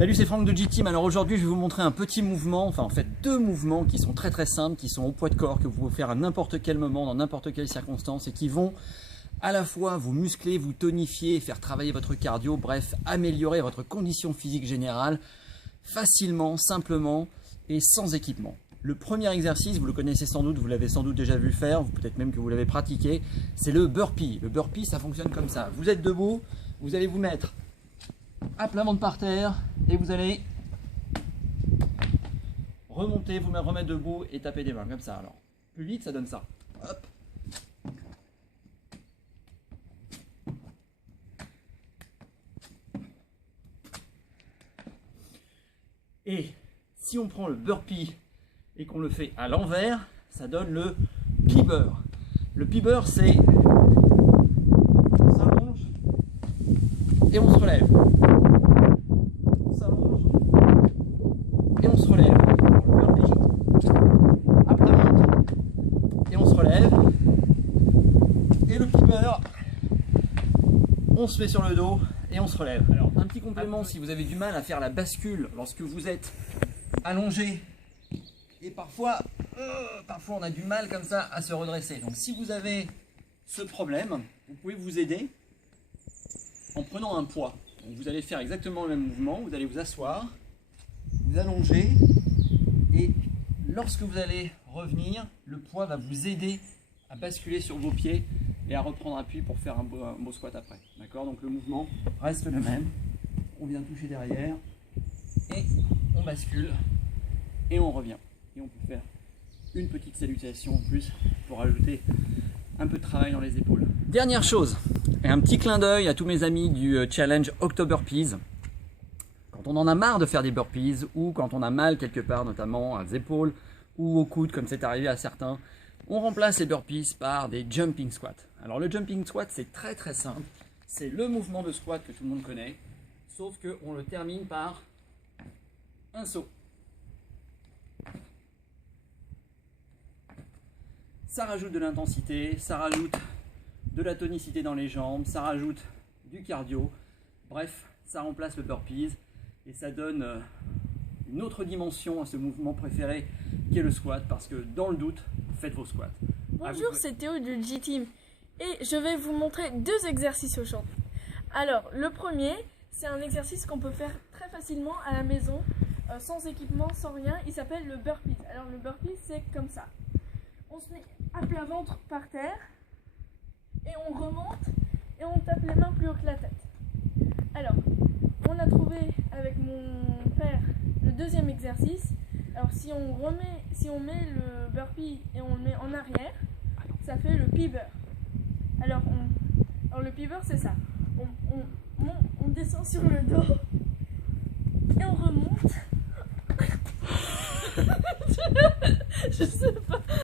Salut, c'est Franck de G-Team. Alors aujourd'hui, je vais vous montrer un petit mouvement, enfin en fait deux mouvements qui sont très simples, qui sont au poids de corps, que vous pouvez faire à n'importe quel moment, dans n'importe quelle circonstance et qui vont à la fois vous muscler, vous tonifier, faire travailler votre cardio, bref, améliorer votre condition physique générale facilement, simplement et sans équipement. Le premier exercice, vous le connaissez sans doute, vous l'avez sans doute déjà vu faire, peut-être même que vous l'avez pratiqué, c'est le burpee. Le burpee, ça fonctionne comme ça. Vous êtes debout, vous allez vous mettre à plat ventre par terre et vous allez remonter, vous remettre debout et taper des mains comme ça. Alors, plus vite, ça donne ça. Hop. Et si on prend le burpee et qu'on le fait à l'envers, ça donne le pee-ber. Le pee-ber, c'est on s'allonge et on se relève. On s'allonge et on se relève. Le burpee, à plat ventre et on se relève. Et le pee-ber, on se met sur le dos et on se relève. Alors, un petit complément, si vous avez du mal à faire la bascule lorsque vous êtes allongé et parfois on a du mal comme ça à se redresser. Donc si vous avez ce problème, vous pouvez vous aider en prenant un poids. Donc, vous allez faire exactement le même mouvement, vous allez vous asseoir, vous allonger et lorsque vous allez revenir, le poids va vous aider à basculer sur vos pieds et à reprendre appui pour faire un beau squat après. D'accord? Donc le mouvement reste le même. On vient toucher derrière et on bascule et on revient. Et on peut faire une petite salutation en plus pour ajouter un peu de travail dans les épaules. Dernière chose, et un petit clin d'œil à tous mes amis du challenge Octoburpees. Quand on en a marre de faire des burpees ou quand on a mal quelque part, notamment aux épaules ou aux coudes, comme c'est arrivé à certains, on remplace les burpees par des jumping squats. Alors le jumping squat, c'est très simple. C'est le mouvement de squat que tout le monde connaît, sauf qu'on le termine par un saut. Ça rajoute de l'intensité, ça rajoute de la tonicité dans les jambes, ça rajoute du cardio. Bref, ça remplace le burpees et ça donne une autre dimension à ce mouvement préféré qui est le squat, parce que dans le doute, faites vos squats. Bonjour, c'est Théo du G-Team et je vais vous montrer deux exercices aujourd'hui. Alors, le premier, c'est un exercice qu'on peut faire très facilement à la maison, sans équipement, sans rien. Il s'appelle le burpee. Alors, le burpee, c'est comme ça. On se met à plat ventre par terre et on remonte et on tape les mains plus haut que la tête. Alors, on a trouvé avec mon père le deuxième exercice. Alors si on met le burpee et on le met en arrière, ça fait le pee-ber. Alors le pee-ber, c'est ça. On descend sur le dos et on remonte. Je sais pas.